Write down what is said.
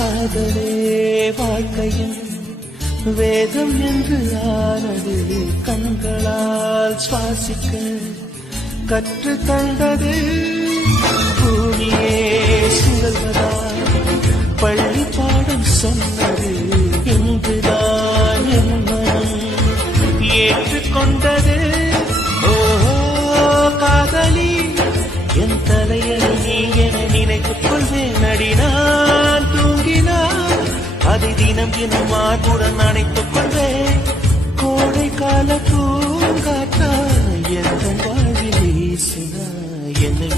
காதலே வாழ்க்கையின் வேதம் என்று ஆனது கண்களால் சுவாசிக்க கற்று கண்டது பூமியே சுழல்வதால் பள்ளி பாடம் சொன்னது இன்றுதான் என் மனம் ஏற்றுக்கொண்டது. ஓஹோ காதலி என் தலையணி நீ என நினைத்துக் கொள்வேன் அடி நான் தூங்கினான் அதை தினம் தினம் மார்புடன் அணைத்துக் கொள்வேன். கோடை கால பூங்காற்றா எந்த வாழ்வில் வீசினா என்னை